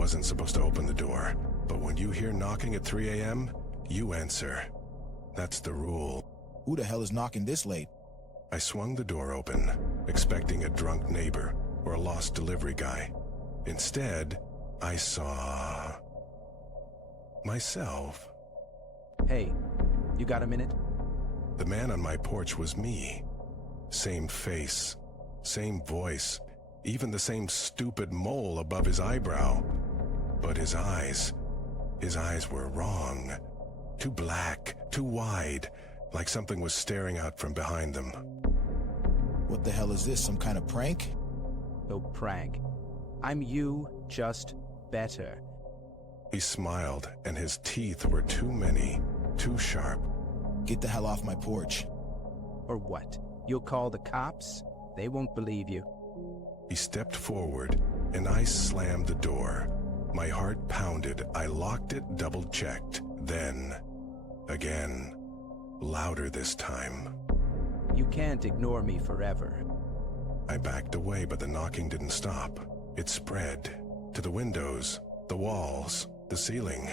wasn't supposed to open the door, but when you hear knocking at 3 a.m., you answer. That's the rule. Who the hell is knocking this late? I swung the door open, expecting a drunk neighbor or a lost delivery guy. Instead, I saw myself. Hey, you got a minute? The man on my porch was me. Same face, same voice, even the same stupid mole above his eyebrow. But his eyes were wrong. Too black, too wide, like something was staring out from behind them. What the hell is this, some kind of prank? No prank. I'm you, just better. He smiled, and his teeth were too many, too sharp. Get the hell off my porch. Or what? You'll call the cops? They won't believe you. He stepped forward, and I slammed the door. My heart pounded. I locked it, double-checked. Then, again, louder this time. You can't ignore me forever. I backed away, but the knocking didn't stop. It spread to the windows, the walls, the ceiling.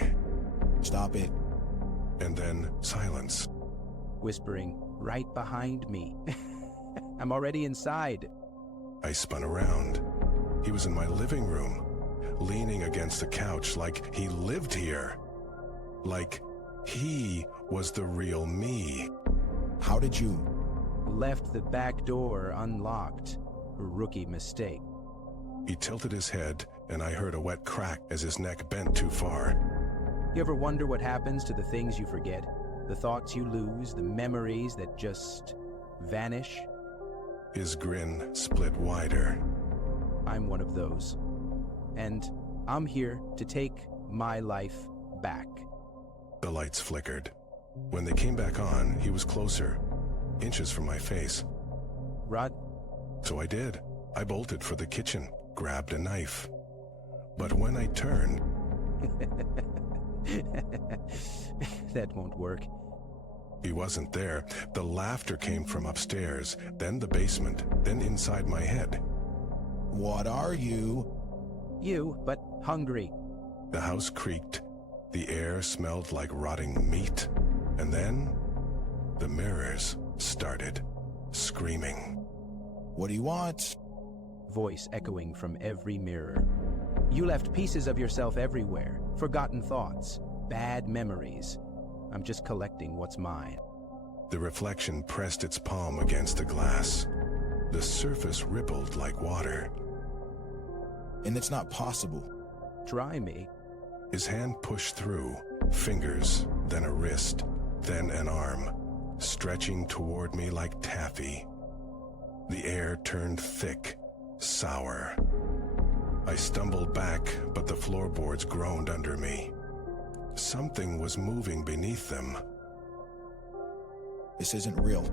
Stop it. And then silence. Whispering right behind me. I'm already inside. I spun around. He was in my living room, leaning against the couch like he lived here. Like he was the real me. How did you? Left the back door unlocked. A rookie mistake. He tilted his head, and I heard a wet crack as his neck bent too far. You ever wonder what happens to the things you forget? The thoughts you lose, the memories that just vanish? His grin split wider. I'm one of those. And I'm here to take my life back. The lights flickered. When they came back on, he was closer, inches from my face. Rod? So I did. I bolted for the kitchen, grabbed a knife. But when I turned... That won't work. He wasn't there. The laughter came from upstairs, then the basement, then inside my head. What are you? You, but hungry. The house creaked. The air smelled like rotting meat. And then, the mirrors started screaming. What do you want? Voice echoing from every mirror. You left pieces of yourself everywhere. Forgotten thoughts. Bad memories. I'm just collecting what's mine. The reflection pressed its palm against the glass. The surface rippled like water. And it's not possible. Try me. His hand pushed through, fingers, then a wrist, then an arm, stretching toward me like taffy. The air turned thick, sour. I stumbled back, but the floorboards groaned under me. Something was moving beneath them. This isn't real.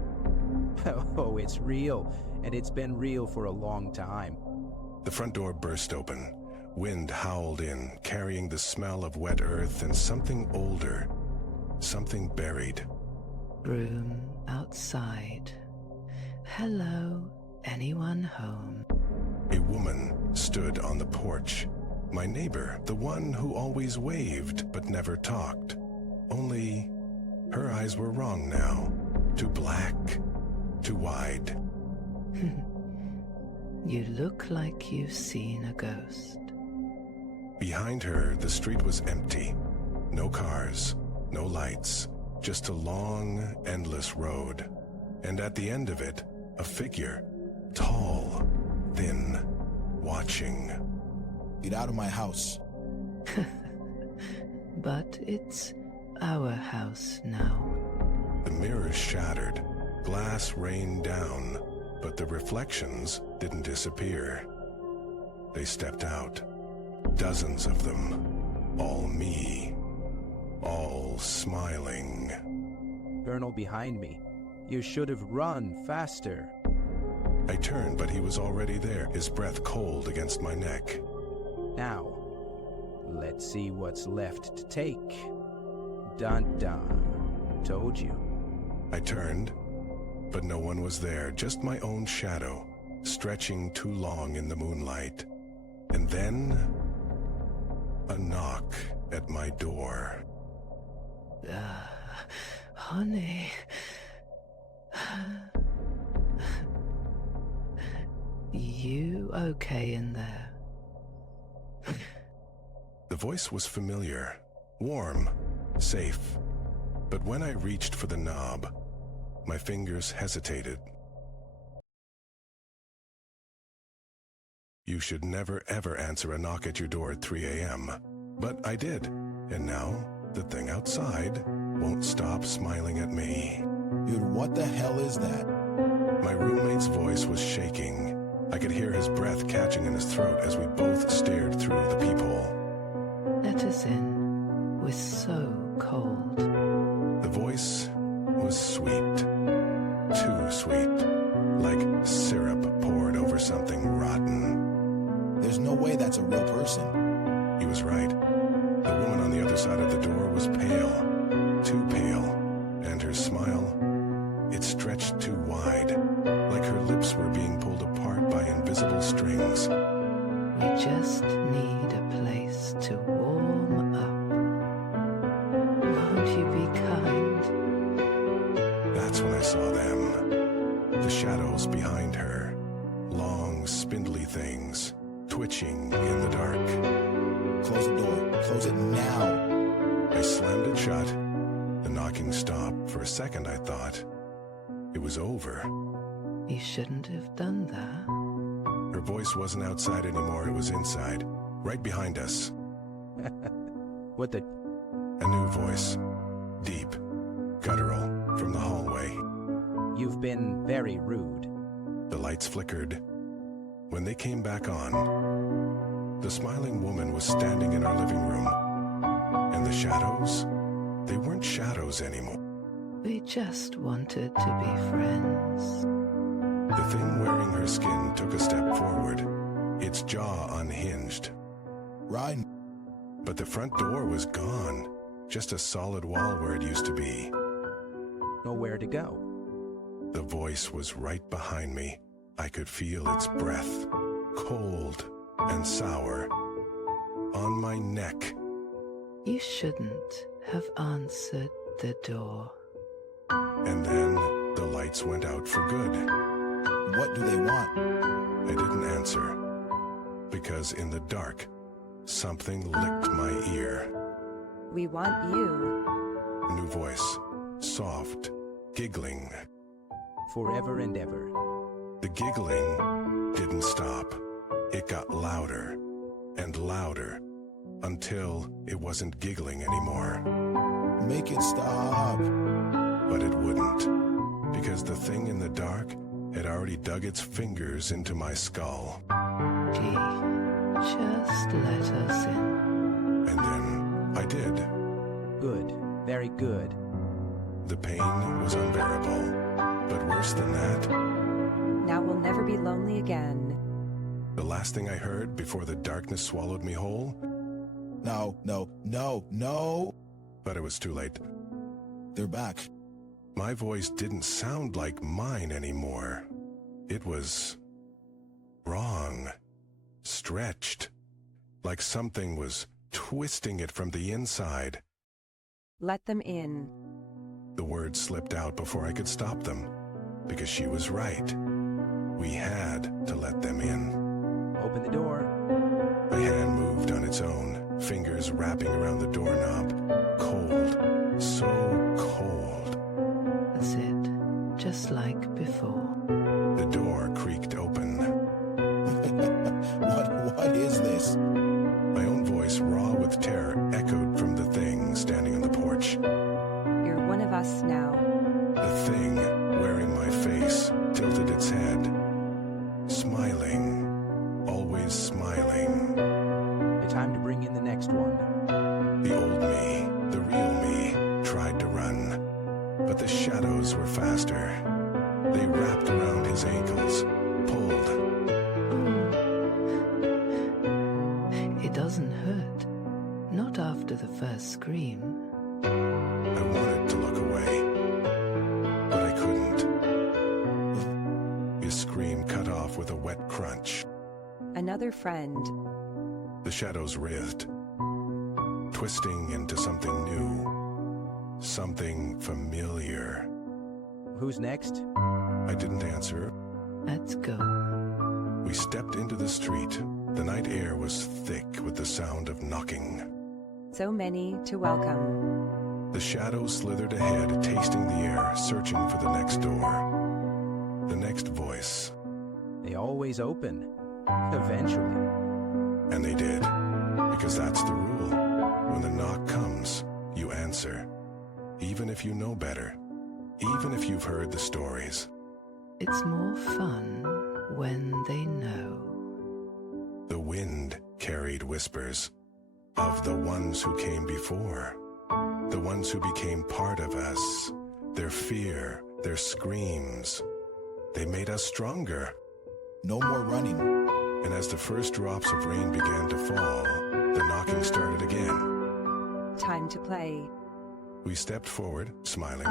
Oh, it's real, and it's been real for a long time. The front door burst open. Wind howled in, carrying the smell of wet earth and something older, something buried. Room outside. Hello, anyone home? A woman stood on the porch. My neighbor, the one who always waved but never talked. Only her eyes were wrong now. Too black, too wide. You look like you've seen a ghost. Behind her, the street was empty. No cars, no lights, just a long, endless road. And at the end of it, a figure, tall, thin, watching. Get out of my house. But it's our house now. The mirrors shattered, glass rained down, but the reflections didn't disappear. They stepped out. Dozens of them. All me. All smiling. Colonel behind me. You should have run faster. I turned, but he was already there, his breath cold against my neck. Now, let's see what's left to take. Dun dun. Told you. I turned, but no one was there, just my own shadow, stretching too long in the moonlight. And then, A knock at my door. Honey. You okay in there? The voice was familiar, warm, safe. But when I reached for the knob, my fingers hesitated. You should never ever answer a knock at your door at 3 a.m. But I did, and now the thing outside won't stop smiling at me. Dude, what the hell is that? My roommate's voice was shaking. I could hear his breath catching in his throat as we both stared through the peephole. Let us in. We're so cold. The voice was sweet. Too sweet. Like syrup poured over something rotten. There's no way that's a real person. He was right. The woman on the other side of the door was pale. Too pale. And her smile, it stretched too wide. Like her lips were being pulled apart by invisible strings. We just need a place to warm up. Won't you be kind? That's when I saw them. The shadows behind her. Long, spindly things, twitching in the dark. Close the door. Close it now. I slammed it shut. The knocking stopped. For a second, I thought it was over. You shouldn't have done that. Her voice wasn't outside anymore, it was inside, right behind us. What the... A new voice, deep, guttural, from the hallway. You've been very rude. The lights flickered. When they came back on, the smiling woman was standing in our living room. And the shadows, they weren't shadows anymore. We just wanted to be friends. The thing wearing her skin took a step forward, its jaw unhinged. Ryan. But the front door was gone, just a solid wall where it used to be. Nowhere to go. The voice was right behind me. I could feel its breath, cold and sour, on my neck. You shouldn't have answered the door. And then the lights went out for good. What do they want? I didn't answer, because in the dark, something licked my ear. We want you. A new voice, soft, giggling. Forever and ever. The giggling didn't stop. It got louder and louder until it wasn't giggling anymore. Make it stop. But it wouldn't, because the thing in the dark had already dug its fingers into my skull. Gee, just let us in. And then I did. Good. Very good. The pain was unbearable, but worse than that, Now we'll never be lonely again. the last thing I heard before the darkness swallowed me whole, No, no, no, no. but it was too late. They're back. My voice didn't sound like mine anymore. It was wrong, stretched, like something was twisting it from the inside. Let them in. The words slipped out before I could stop them, because she was right. We had to let them in. Open the door. My hand moved on its own, fingers wrapping around the doorknob. Cold, so cold. That's it, just like before. The door creaked open. What is this? My own voice, raw with terror, echoed from the thing standing on the porch. You're one of us now. The thing, wearing my face, tilted its head. Smiling. Always smiling. The time to bring in the next one. The old me, the real me, tried to run. But the shadows were faster. They wrapped around his ankles, pulled. It doesn't hurt. Not after the first scream. I wanted to look away, but I couldn't. His scream cut off with a wet crunch. Another friend. The shadows writhed. twisting into something new, something familiar. Who's next? I didn't answer. Let's go. We stepped into the street. The night air was thick with the sound of knocking. So many to welcome. The shadows slithered ahead, tasting the air, searching for the next door. The next voice. They always open. Eventually. And they did. Because that's the rule. When the knock comes, you answer. Even if you know better. Even if you've heard the stories. It's more fun when they know. The wind carried whispers of the ones who came before. The ones who became part of us. Their fear, their screams. They made us stronger. No more running. And as the first drops of rain began to fall, the knocking started again. Time to play. We stepped forward, smiling.